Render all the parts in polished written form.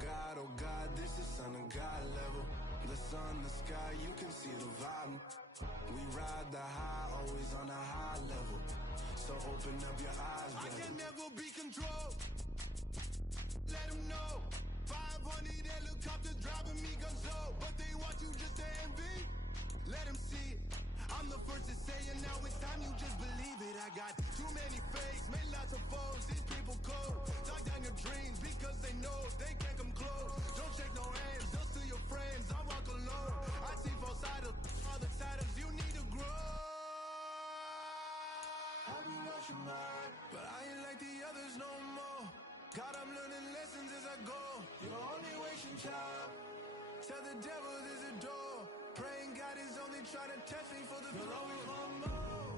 God, oh God, this is Son of God level. The sun, the sky, you can see the vibe. We ride the high, always on a high level. So open up your eyes, baby. I can never be controlled. Let them know. 500 helicopters driving me gonzo. But they want you just to envy. Let them see it. I'm the first to say it, now it's time you just believe it. I got too many fakes, made lots of foes. These people cold. Talk down your dreams because they know they can't come close. Don't shake no hands, just to your friends. I walk alone. I see both sides of all the titles you need to grow. I be rushing mine, but I ain't like the others no more. God, I'm learning lessons as I go. You're only wasting time. Tell the devil there's a door. Praying God is only trying to test me for the glory of more.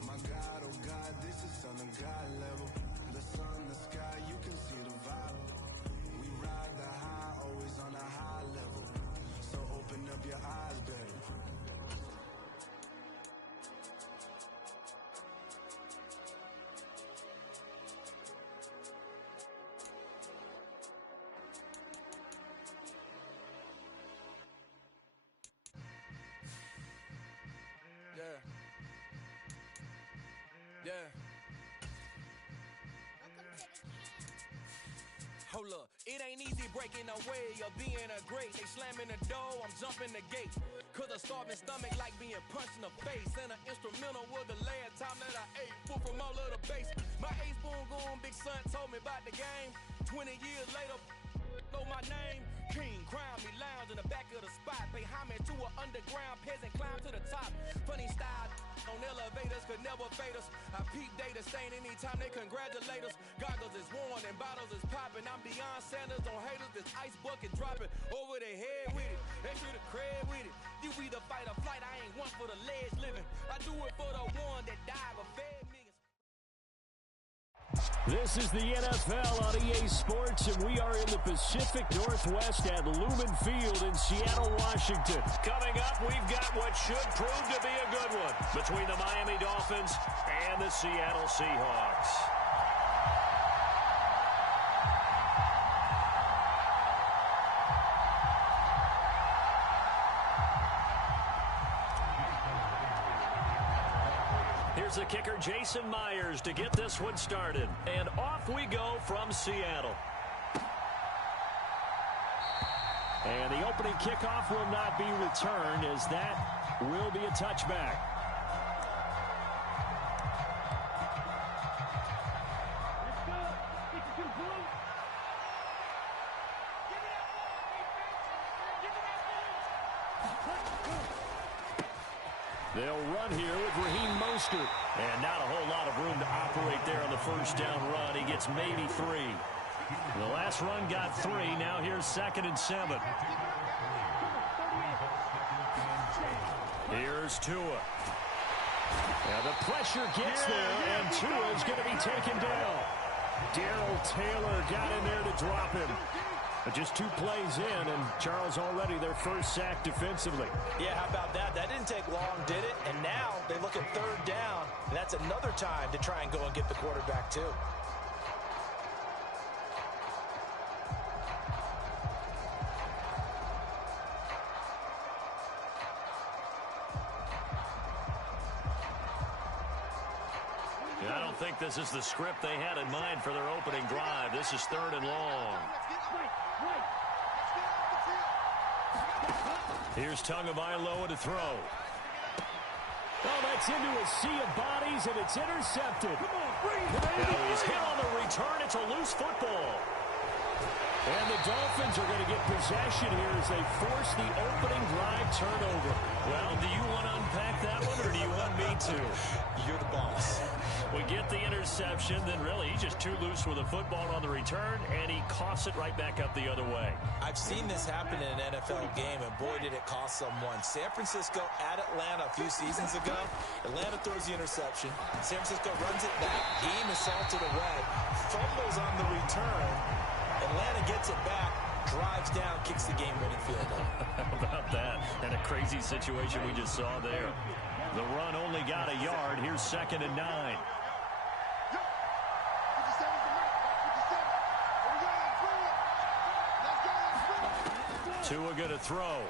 My God, oh God, this is Son of God level. The sun, the sky, you can see the vibe. We ride the high, always on a high level. So open up your eyes, baby. Yeah. Hold up, it ain't easy breaking away or being a great. They slamming the door, I'm jumping the gate. Cause a starving stomach like being punched in the face. And an instrumental was the last time that I ate food from all of the base. My ace boom goon, big son told me about the game. 20 years later, know my name. King, crown me, lounge in the back of the spot. Pay homage to an underground peasant, climb to the top. Funny style on elevators could never fade us. I peep data stain anytime they congratulate us. Goggles is worn and bottles is popping. I'm Deion Sanders on haters, this ice bucket dropping over their head with it. They should have cred with it. You either fight or flight, I ain't one for the ledge living. I do it for the one that died but fed millions. This is the NFL on EA Sports, and we are in the Pacific Northwest at Lumen Field in Seattle, Washington. Coming up, we've got what should prove to be a good one between the Miami Dolphins and the Seattle Seahawks. Here's the kicker, Jason Myers, to get this one started. And off we go from Seattle. And the opening kickoff will not be returned, as that will be a touchback. They'll run here with Raheem Mostert. And not a whole lot of room to operate there on the first down run. He gets maybe 3. The last run got 3. Now here's 2nd and 7. Here's Tua. Now the pressure gets there, and Tua is going to be taken down. Darrell Taylor got in there to drop him. But just 2 plays in, and Charles already their first sack defensively. Yeah, how about that? That didn't take long, did it? And now they look at 3rd down, and that's another time to try and go and get the quarterback, too. I don't think this is the script they had in mind for their opening drive. This is 3rd and long. Here's Tagovailoa to throw. Oh, that's into a sea of bodies, and it's intercepted. Now he's hit on the return. It's a loose football. And the Dolphins are going to get possession here as they force the opening drive turnover. Well, do you want to unpack that one, or do you want me to? You're the boss. We get the interception, then really he's just too loose with the football on the return, and he coughs it right back up the other way. I've seen this happen in an NFL game, and boy, did it cost someone. San Francisco at Atlanta a few seasons ago. Atlanta throws the interception. San Francisco runs it back. Game is salted away. Fumbles on the return. Atlanta gets it back. drives down, kicks the game-winning field goal. How about that? And a crazy situation we just saw there. The run only got a yard. Here's 2nd and 9. Tua going to throw.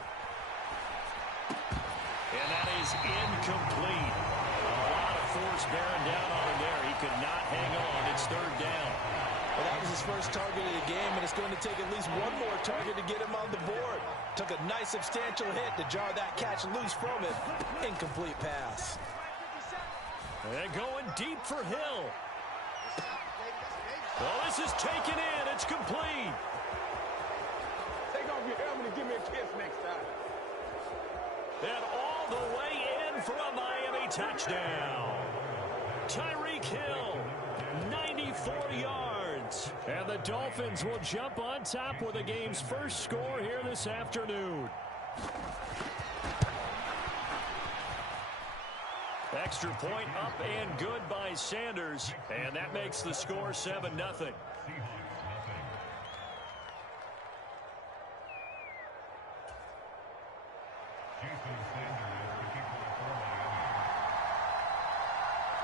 And that is incomplete. A lot of force bearing down on him there. He could not hang on. It's 3rd down. Well, that was his first target of the game, and it's going to take at least one more target to get him on the board. Took a nice substantial hit to jar that catch loose from it. Incomplete pass. And going deep for Hill. Well, this is taken in. It's complete. Take off your helmet and give me a kiss next time. And all the way in for a Miami touchdown. Tyreek Hill, 94 yards. And the Dolphins will jump on top with the game's first score here this afternoon. Extra point up and good by Sanders. And that makes the score 7-0.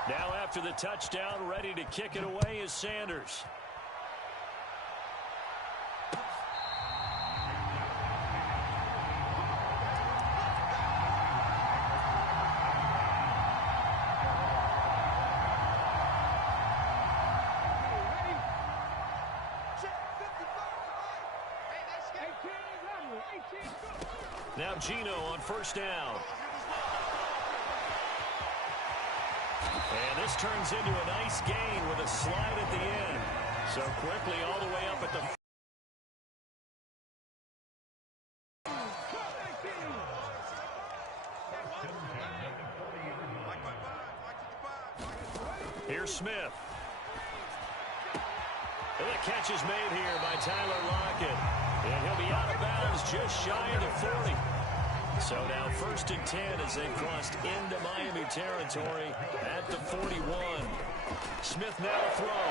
Now after the touchdown, ready to kick it away is Sanders. Now Geno on 1st down. And this turns into a nice gain with a slide at the end. So quickly all the way up at the... Here's Smith. And the catch is made here by Tyler Lockett. And he'll be out of bounds just shy of the 40. So now 1st and 10 as they've crossed into Miami territory at the 41. Smith now to throw.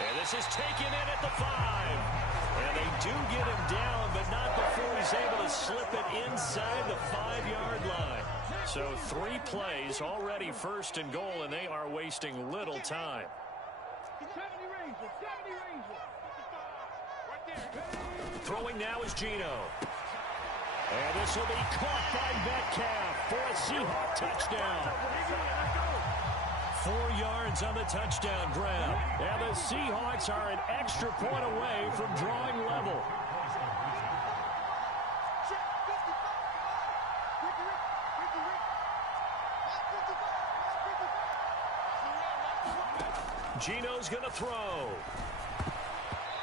And this is taken in at the 5. And they do get him down, but not before he's able to slip it inside the 5-yard line. So 3 plays already 1st and goal, and they are wasting little time. Throwing now is Geno. And this will be caught by Metcalf for a Seahawk touchdown. 4 yards on the touchdown grab. And the Seahawks are an extra point away from drawing level. Geno's going to throw.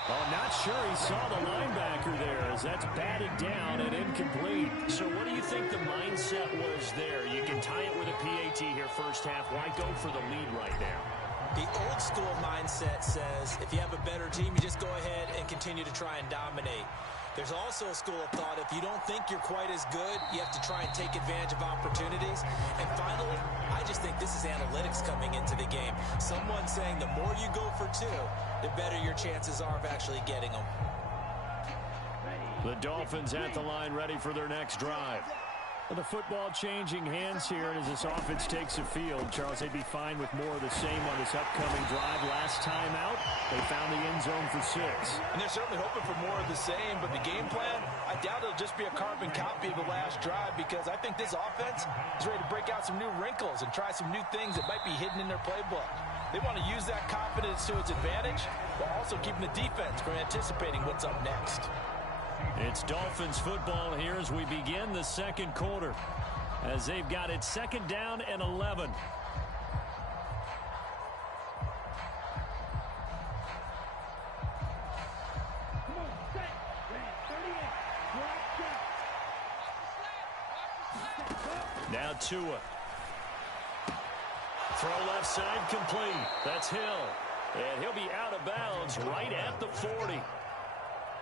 Oh, not sure he saw the linebacker there as that's batted down and incomplete. So what do you think the mindset was there? You can tie it with a PAT here 1st half. Why go for the lead right now? The old school mindset says if you have a better team, you just go ahead and continue to try and dominate. There's also a school of thought, if you don't think you're quite as good, you have to try and take advantage of opportunities. And finally, I just think this is analytics coming into the game. Someone saying the more you go for 2, the better your chances are of actually getting them. The Dolphins at the line ready for their next drive. The football changing hands here as this offense takes the field. Charles, they'd be fine with more of the same on this upcoming drive. Last time out, they found the end zone for 6. And they're certainly hoping for more of the same, but the game plan, I doubt it'll just be a carbon copy of the last drive because I think this offense is ready to break out some new wrinkles and try some new things that might be hidden in their playbook. They want to use that confidence to its advantage while also keeping the defense from anticipating what's up next. It's Dolphins football here as we begin the 2nd quarter, as they've got it 2nd down and 11. Now Tua. Throw left side complete. That's Hill. And he'll be out of bounds right at the 40.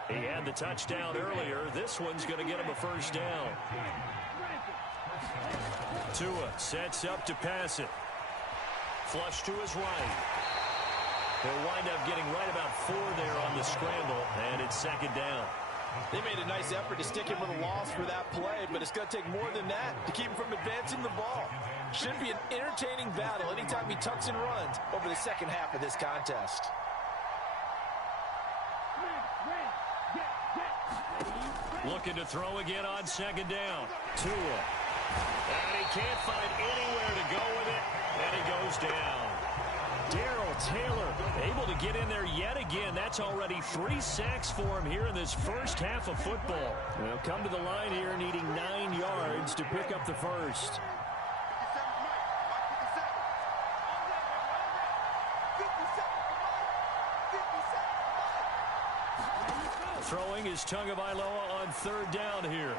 He had the touchdown earlier. This one's going to get him a 1st down. Tua sets up to pass it. Flush to his right. He'll wind up getting right about 4 there on the the scramble, and it's second down. They made a nice effort to stick him with a loss for that play, but it's going to take more than that to keep him from advancing the ball. Should be an entertaining battle anytime he tucks and runs over the second half of this contest. Looking to throw again on second down. Tua. And he can't find anywhere to go with it, and he goes down. Darrell Taylor able to get in there yet again. That's already 3 sacks for him here in this first half of football. They'll come to the line here needing 9 yards to pick up the first. Throwing is Tagovailoa on third down here.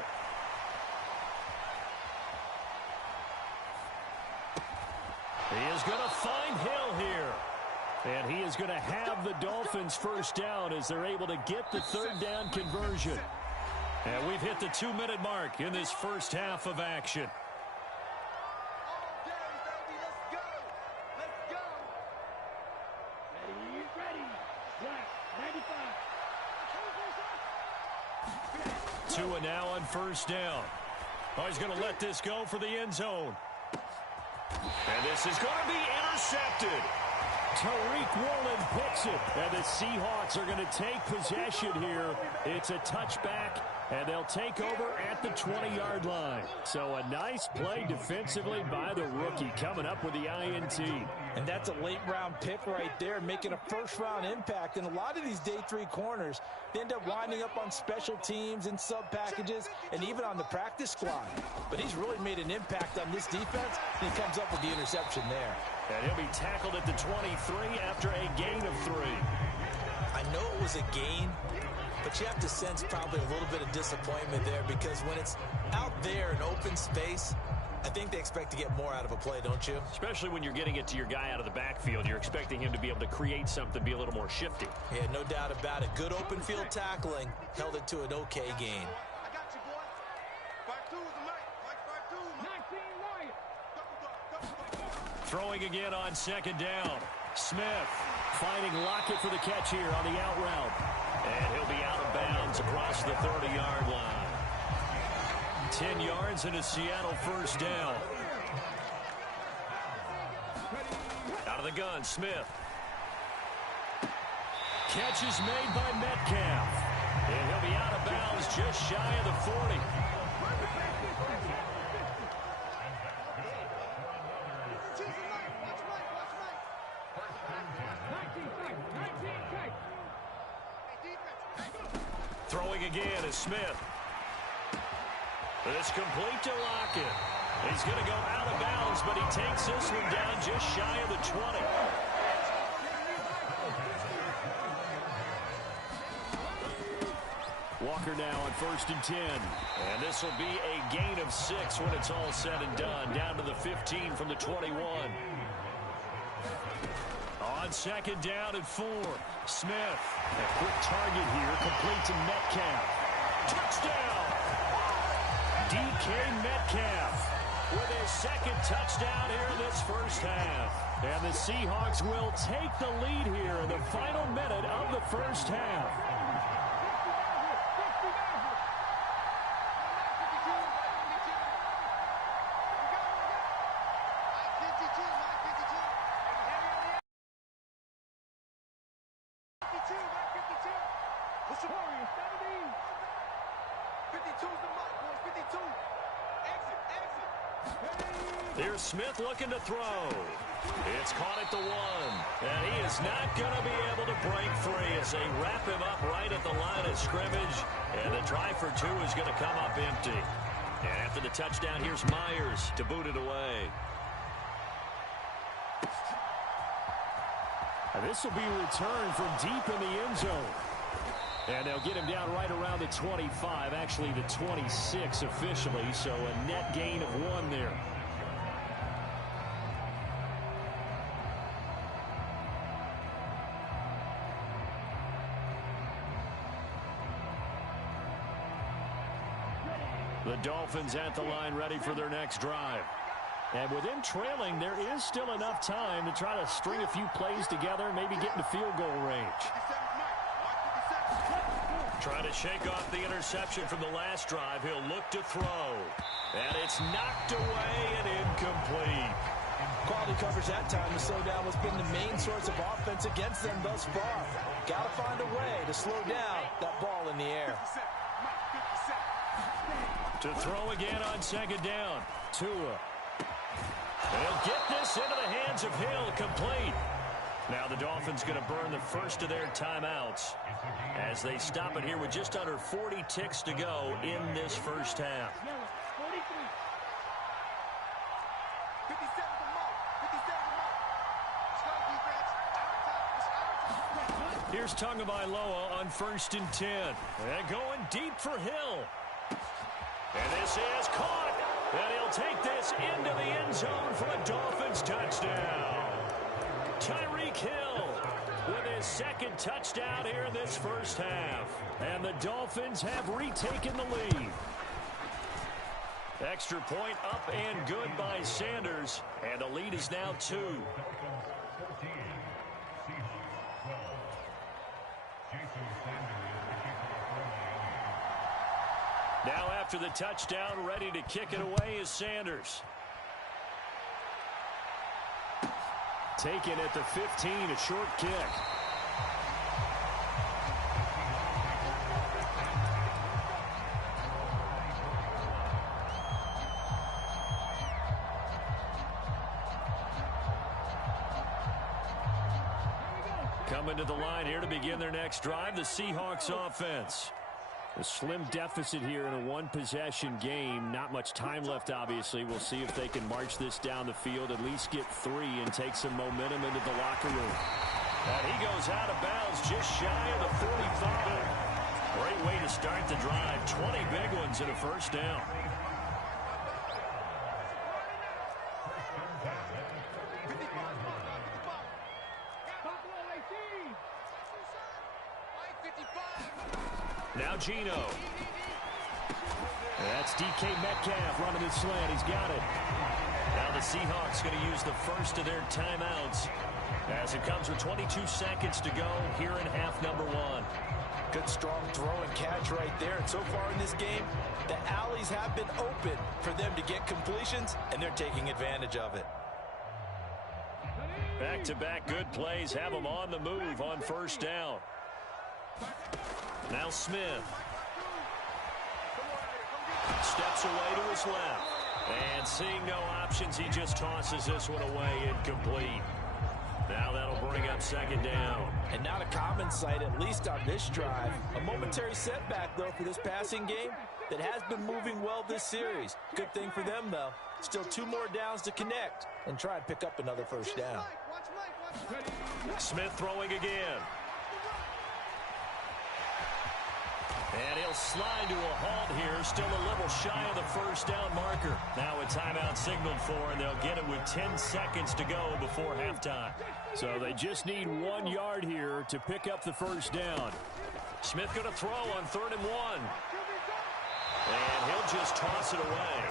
He is going to find Hill here. And he is going to have the Dolphins first down as they're able to get the third down conversion. And we've hit the 2-minute mark in this first half of action. Tua now on first down. Oh, he's going to let this go for the end zone. And this is going to be intercepted. Tariq Woolen picks it. And the Seahawks are going to take possession here. It's a touchback, and they'll take over at the 20-yard line. So a nice play defensively by the rookie coming up with the INT. And that's a late-round pick right there, making a first-round impact. And a lot of these day 3 corners, they end up winding up on special teams and sub-packages and even on the practice squad. But he's really made an impact on this defense, and he comes up with the interception there. And he'll be tackled at the 23 after a gain of 3. I know it was a gain, but you have to sense probably a little bit of disappointment there because when it's out there in open space, I think they expect to get more out of a play, don't you? Especially when you're getting it to your guy out of the backfield. You're expecting him to be able to create something, be a little more shifty. Yeah, no doubt about it. Good open field tackling held it to an okay gain. I got you, boy. 5'2" is a night. Like 5'2". 19 right. Throwing again on second down. Smith finding Lockett for the catch here on the out route. And he'll be out of bounds across the 30-yard line. 10 yards and a Seattle first down. Out of the gun, Smith. Catch is made by Metcalf. And he'll be out of bounds just shy of the 40. Throwing again is Smith. It's complete to Lockett. He's going to go out of bounds, but he takes this one down just shy of the 20. Walker now on 1st and 10. And this will be a gain of 6 when it's all said and done. Down to the 15 from the 21. On second down and 4. Smith. A quick target here, complete to Metcalf. Touchdown! DK Metcalf with his second touchdown here in this first half. And the Seahawks will take the lead here in the final minute of the first half. Here's Smith looking to throw. It's caught at the 1. And he is not going to be able to break free as they wrap him up right at the line of scrimmage. And the try for 2 is going to come up empty. And after the touchdown, here's Myers to boot it away. And this will be returned from deep in the end zone. And they'll get him down right around the 25, actually the 26 officially, so a net gain of 1 there. The Dolphins at the line ready for their next drive. And with them trailing, there is still enough time to try to string a few plays together and maybe get into field goal range. Trying to shake off the interception from the last drive. He'll look to throw. And it's knocked away and incomplete. Quality coverage that time to slow down what's been the main source of offense against them thus far. Got to find a way to slow down that ball in the air. To throw again on second down. Tua. They'll get this into the hands of Hill, complete. Now the Dolphins going to burn the first of their timeouts as they stop it here with just under 40 ticks to go in this first half. Here's Tagovailoa on 1st and 10. And going deep for Hill. And this is caught. And he'll take this into the end zone for a Dolphins touchdown. Tyreek Hill with his second touchdown here in this first half. And the Dolphins have retaken the lead. Extra point up and good by Sanders. And the lead is now 2. Now after the touchdown, ready to kick it away is Sanders. Taken at the 15, a short kick. Coming to the line here to begin their next drive, the Seahawks offense. A slim deficit here in a one-possession game. Not much time left, obviously. We'll see if they can march this down the field, at least get 3 and take some momentum into the locker room. And he goes out of bounds just shy of the 45. Great way to start the drive. 20 big ones and a first down. Now Geno. That's DK Metcalf running the slant. He's got it. Now the Seahawks going to use the first of their timeouts as it comes with 22 seconds to go here in half number 1. Good strong throw and catch right there. And so far in this game, the alleys have been open for them to get completions, and they're taking advantage of it. Back-to-back good plays have them on the move on first down. Now Smith. Steps away to his left. And seeing no options, he just tosses this one away, incomplete. Now that'll bring up second down. And not a common sight, at least on this drive. A momentary setback, though, for this passing game that has been moving well this series. Good thing for them, though. Still 2 more downs to connect and try and pick up another first down. Smith throwing again. And he'll slide to a halt here, still a little shy of the first down marker. Now a timeout signaled for, and they'll get it with 10 seconds to go before halftime. So they just need 1 yard here to pick up the first down. Smith going to throw on 3rd and 1. And he'll just toss it away.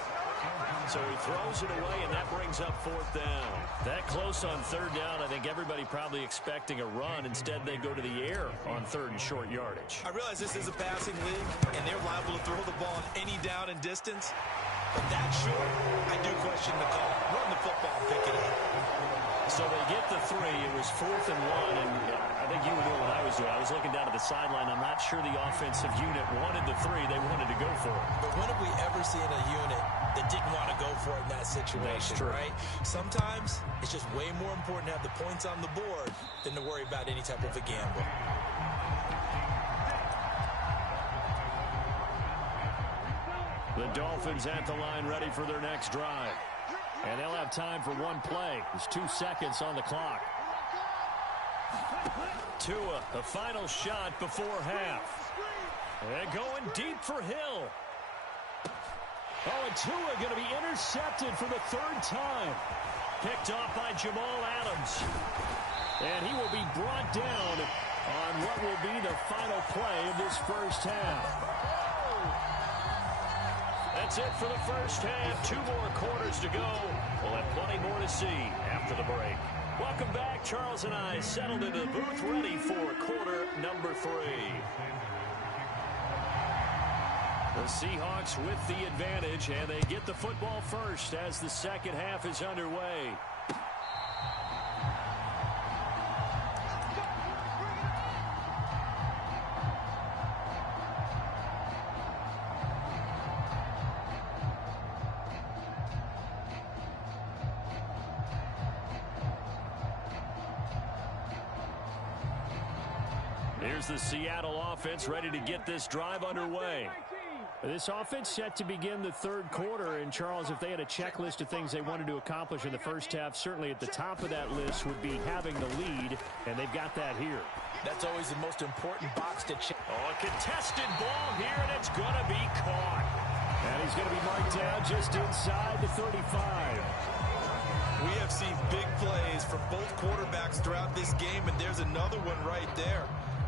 So he throws it away, and that brings up 4th down. That close on 3rd down, I think everybody probably expecting a run. Instead, they go to the air on 3rd and short yardage. I realize this is a passing league, and they're liable to throw the ball on any down and distance. But that short, I do question the call. Run the football and pick it up. So they get the 3. It was 4th and 1, and I think you knew what I was doing. I was looking down at the sideline. I'm not sure the offensive unit wanted the 3. They wanted to go for it. But when have we ever seen a unit that didn't want to go for it in that situation, right? Sometimes it's just way more important to have the points on the board than to worry about any type of a gamble. The Dolphins at the line ready for their next drive. And they'll have time for 1 play. There's 2 seconds on the clock. Tua, the final shot before half. And going deep for Hill. Oh, and Tua going to be intercepted for the 3rd time. Picked off by Jamal Adams. And he will be brought down on what will be the final play of this first half. That's it for the first half. 2 more quarters to go. We'll have plenty more to see after the break. Welcome back. Charles and I settled into the booth ready for quarter number 3. The Seahawks with the advantage, and they get the football first as the second half is underway. Here's the Seattle offense ready to get this drive underway. This offense set to begin the third quarter, and Charles, if they had a checklist of things they wanted to accomplish in the first half, certainly at the top of that list would be having the lead, and they've got that here. That's always the most important box to check. Oh, a contested ball here, and it's going to be caught. And he's going to be marked down just inside the 35. We have seen big plays from both quarterbacks throughout this game, and there's another one right there.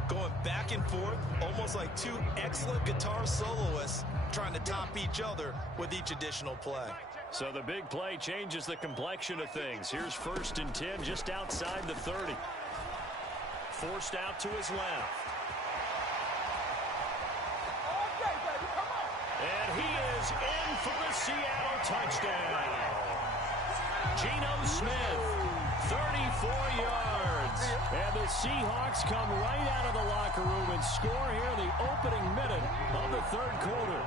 Going back and forth, almost like two excellent guitar soloists trying to top each other with each additional play. So the big play changes the complexion of things. Here's 1st and 10 just outside the 30. Forced out to his left. And he is in for the Seattle touchdown. Geno Smith, 34 yards. And the Seahawks come right out of the locker room and score here in the opening minute of the third quarter.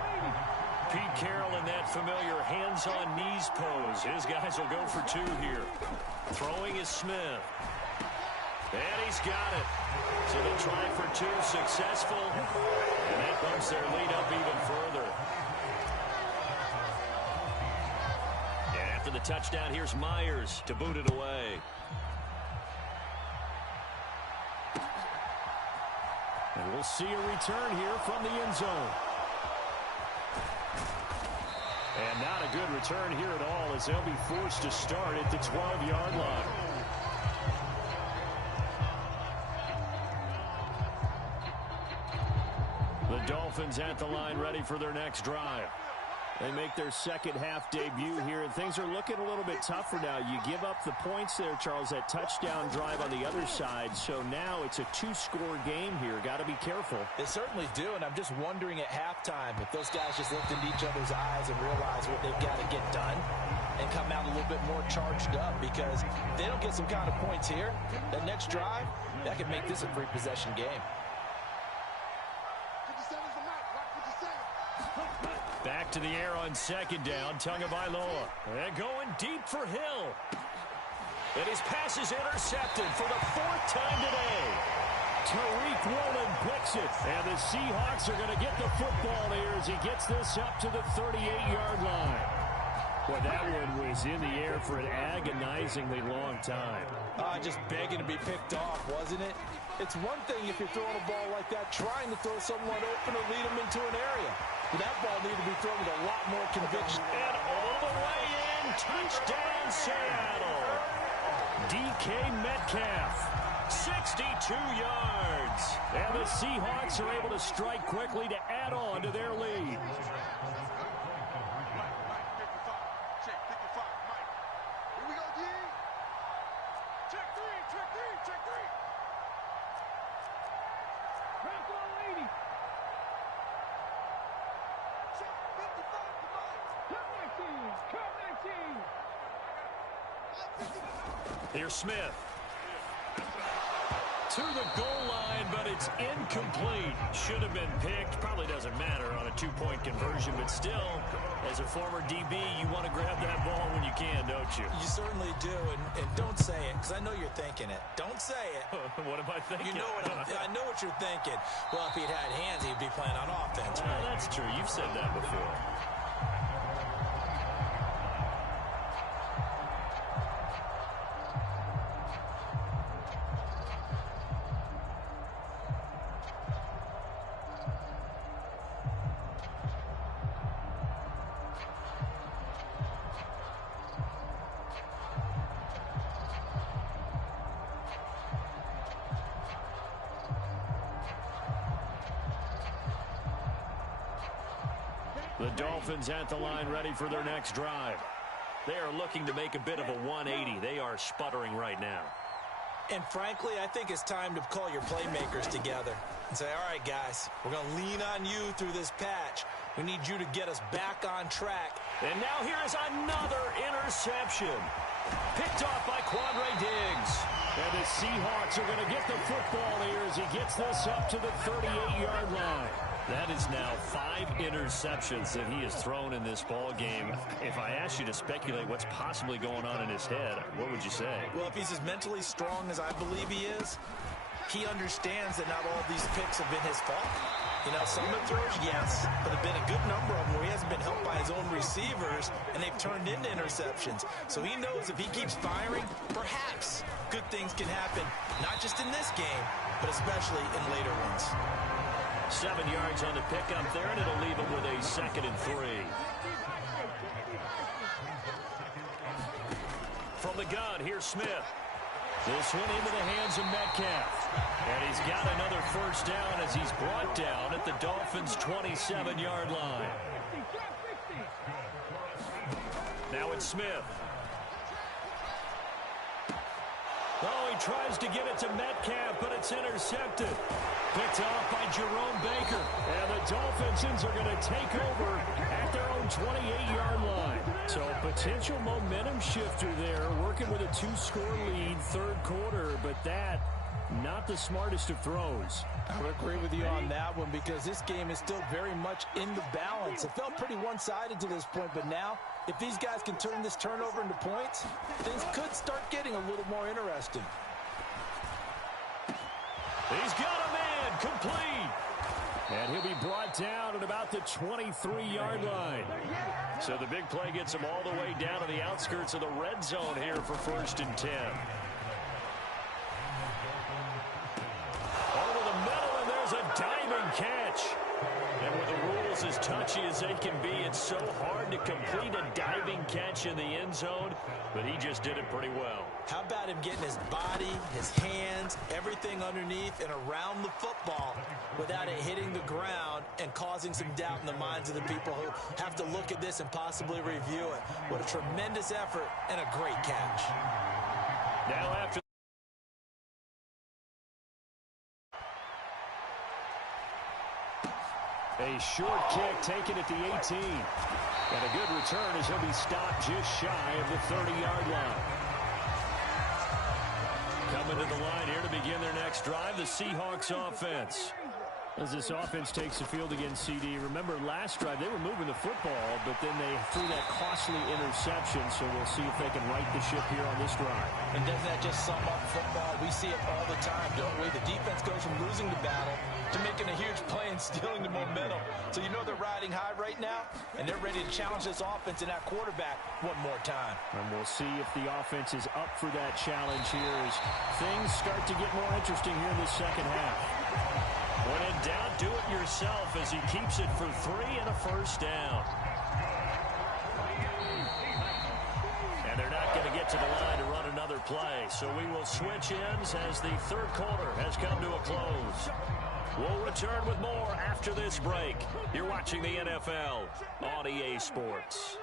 Pete Carroll in that familiar hands-on-knees pose. His guys will go for 2 here. Throwing is Smith. And he's got it. So they'll try for 2, successful. And that bumps their lead up even further. And after the touchdown, here's Myers to boot it away. And we'll see a return here from the end zone. And not a good return here at all, as they'll be forced to start at the 12-yard line. The Dolphins at the line ready for their next drive. They make their second half debut here, and things are looking a little bit tougher now. You give up the points there, Charles, that touchdown drive on the other side. So now it's a 2-score game here. Got to be careful. They certainly do, and I'm just wondering at halftime if those guys just looked into each other's eyes and realized what they've got to get done and come out a little bit more charged up, because if they don't get some kind of points here, that next drive, that could make this a 3-possession game. Back to the air on second down. Tagovailoa. And going deep for Hill. And his pass is intercepted for the 4th time today. Tariq Woolen picks it. And the Seahawks are going to get the football here as he gets this up to the 38-yard line. Well, that one was in the air for an agonizingly long time. Just begging to be picked off, wasn't it? It's one thing if you're throwing a ball like that, trying to throw someone open or lead them into an area. But that ball needed to be thrown with a lot more conviction. And all the way in, touchdown Seattle. DK Metcalf, 62 yards. And the Seahawks are able to strike quickly to add on to their lead. Here's Smith. To the goal line, but it's incomplete. Should have been picked. Probably doesn't matter on a 2-point conversion, but still, as a former DB, you want to grab that ball when you can, don't you? You certainly do, and don't say it, because I know you're thinking it. Don't say it. What am I thinking? You know what I know what you're thinking. Well, if he'd had hands, he'd be playing on offense, right? That's true. You've said that before. The Dolphins at the line ready for their next drive. They are looking to make a bit of a 180. They are sputtering right now. And frankly, I think it's time to call your playmakers together and say, all right, guys, we're going to lean on you through this patch. We need you to get us back on track. And now here is another interception. Picked off by Quandre Diggs. And the Seahawks are going to get the football here as he gets this up to the 38-yard line. That is now 5 interceptions that he has thrown in this ball game. If I asked you to speculate what's possibly going on in his head, what would you say? Well, if he's as mentally strong as I believe he is, he understands that not all of these picks have been his fault. You know, some of the throws, yes, but there have been a good number of them where he hasn't been helped by his own receivers, and they've turned into interceptions. So he knows if he keeps firing, perhaps good things can happen, not just in this game, but especially in later ones. 7 yards on the pickup there, and it'll leave him with a 2nd and 3. From the gun, here's Smith. This one into the hands of Metcalf. And he's got another first down as he's brought down at the Dolphins' 27-yard line. Now it's Smith. Oh, he tries to get it to Metcalf, but it's intercepted. Picked off by Jerome Baker. And the Dolphins are going to take over at their own 28-yard line. So potential momentum shifter there, working with a 2-score lead, third quarter, but that not the smartest of throws. I would agree with you on that one because this game is still very much in the balance. It felt pretty one-sided to this point, but now if these guys can turn this turnover into points, things could start getting a little more interesting. He's got a man complete. And he'll be brought down at about the 23-yard line. So the big play gets him all the way down to the outskirts of the red zone here for 1st and 10. Over the middle, and there's a diving catch. And with the rules as touchy as they can be, it's so hard to complete a diving catch in the end zone, but he just did it pretty well. How about him getting his body, his hands, everything underneath and around the football without it hitting the ground and causing some doubt in the minds of the people who have to look at this and possibly review it. What a tremendous effort and a great catch. Now after a short kick taken at the 18. And a good return as he'll be stopped just shy of the 30-yard line. Coming to the line here to begin their next drive, the Seahawks offense. As this offense takes the field against CD, remember last drive they were moving the football, but then they threw that costly interception, so we'll see if they can right the ship here on this drive. And doesn't that just sum up football? We see it all the time, don't we? The defense goes from losing the battle to making a huge play and stealing the momentum. So you know they're riding high right now, and they're ready to challenge this offense and that quarterback one more time. And we'll see if the offense is up for that challenge here as things start to get more interesting here in the second half. When in doubt, do it yourself as he keeps it for 3 and a first down. And they're not going to get to the line to run another play, so we will switch ends as the third quarter has come to a close. We'll return with more after this break. You're watching the NFL on EA Sports.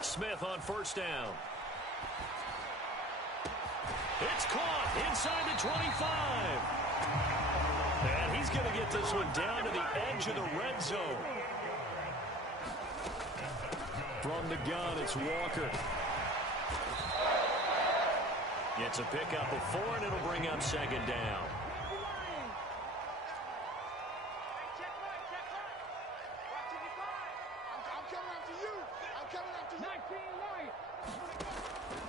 Smith on first down. It's caught inside the 25. And he's going to get this one down to the edge of the red zone. From the gun, it's Walker. It's a pickup of 4, and it'll bring up second down.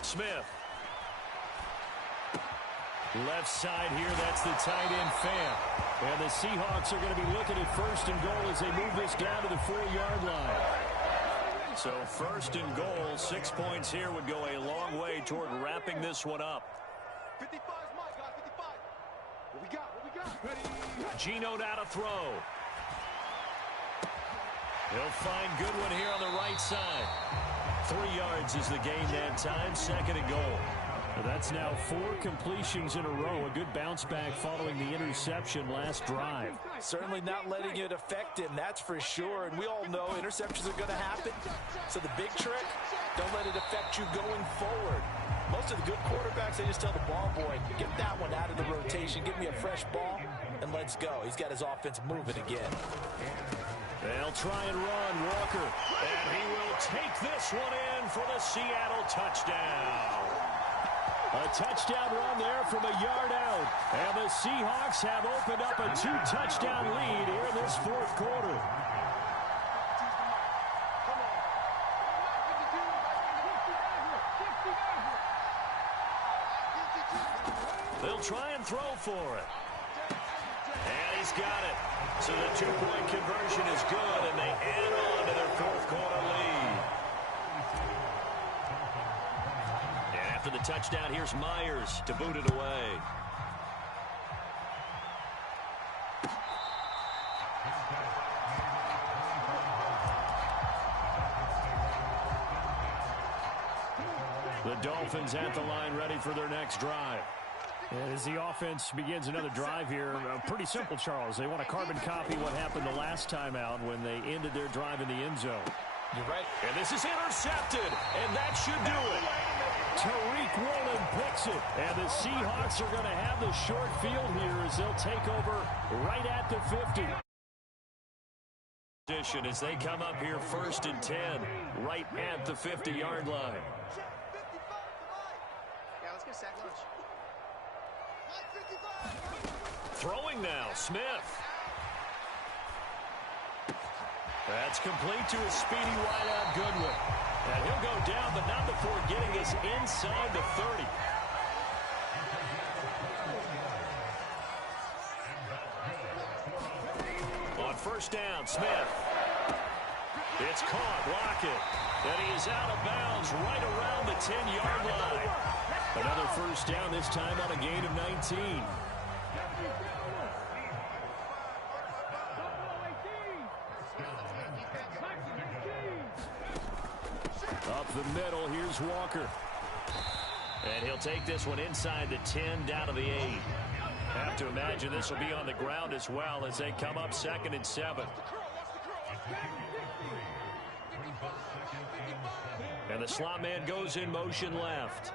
Smith. Left side here, that's the tight end Fant. And the Seahawks are going to be looking at first and goal as they move this down to the 4-yard line. So first and goal, 6 points here would go a long way toward wrapping this one up. 55 is Mike, guys, 55. What we got? Ready? Gino now to throw. He'll find Goodwin here on the right side. 3 yards is the gain that time, second and goal. That's now 4 completions in a row. A good bounce back following the interception last drive. Certainly not letting it affect him, that's for sure. And we all know interceptions are going to happen. So the big trick, don't let it affect you going forward. Most of the good quarterbacks, they just tell the ball boy, get that one out of the rotation, give me a fresh ball, and let's go. He's got his offense moving again. They'll try and run, Walker. And he will take this one in for the Seattle touchdown. A touchdown run there from a yard out. And the Seahawks have opened up a 2-touchdown lead here in this fourth quarter. They'll try and throw for it. And he's got it. So the two-point conversion is good, and they add on to their fourth quarter lead. And after the touchdown, here's Myers to boot it away. The Dolphins at the line, ready for their next drive. As the offense begins another drive here, pretty simple, Charles. They want to carbon copy what happened the last time out when they ended their drive in the end zone. You're right. And this is intercepted, and that should do it. Tariq Woolen picks it, and the Seahawks are going to have the short field here as they'll take over right at the 50. As they come up here 1st and 10, right at the 50-yard line. Yeah, let's get a sack lunch. Throwing now, Smith. That's complete to his speedy wideout Goodwin. And he'll go down, but not before getting us inside the 30. On 1st down, Smith. It's caught, Lockett. And he is out of bounds right around the 10-yard line. Another 1st down, this time on a gain of 19. Up the middle, here's Walker. And he'll take this one inside the 10, down to the 8. Have to imagine this will be on the ground as well as they come up 2nd and 7. And the slot man goes in motion left.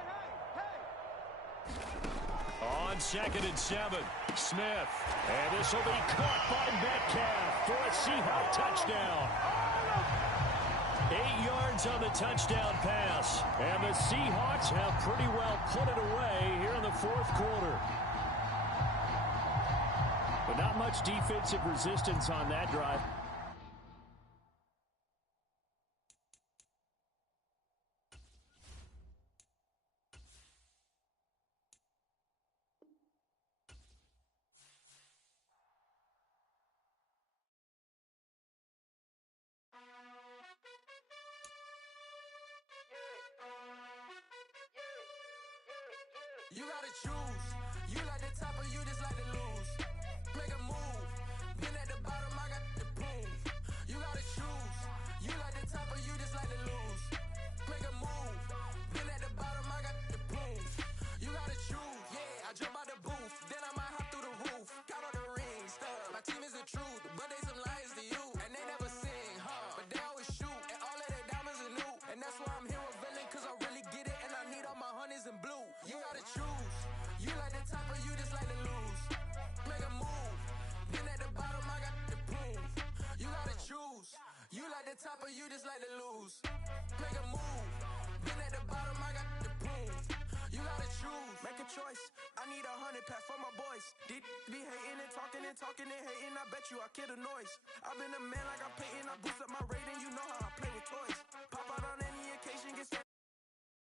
On 2nd and 7, Smith. And this will be caught by Metcalf for a Seahawk touchdown. 8 yards on the touchdown pass. And the Seahawks have pretty well put it away here in the fourth quarter. But not much defensive resistance on that drive. You gotta choose. You like the top or you just like to lose. Make a move. Been at the bottom, I got the proof. You gotta choose. You like the top or you just like to lose. Make a move. Been at the bottom, I got the proof. You gotta choose. Yeah, I jump out the booth. Then I might hop through the roof. Count on the rings, stuff. My team is the truth, but they some liars to you. And they never sing, huh? But they always shoot. And all of their diamonds are new. And that's why I'm here with Villain, cause I really get it. And I need all my honeys in blue. You gotta choose. You like the top or you just like to lose. Make a move. Been at the bottom, I got the proof. You gotta choose. You like the top or you just like to lose. Make a move. Been at the bottom, I got the proof. You gotta choose. Make a choice. I need 100 pack for my boys. Be hating and talking and hating. I bet you I kill the noise. I've been a man like I'm Peyton. I boost up my rating. You know how I play with toys. Pop out on any occasion, get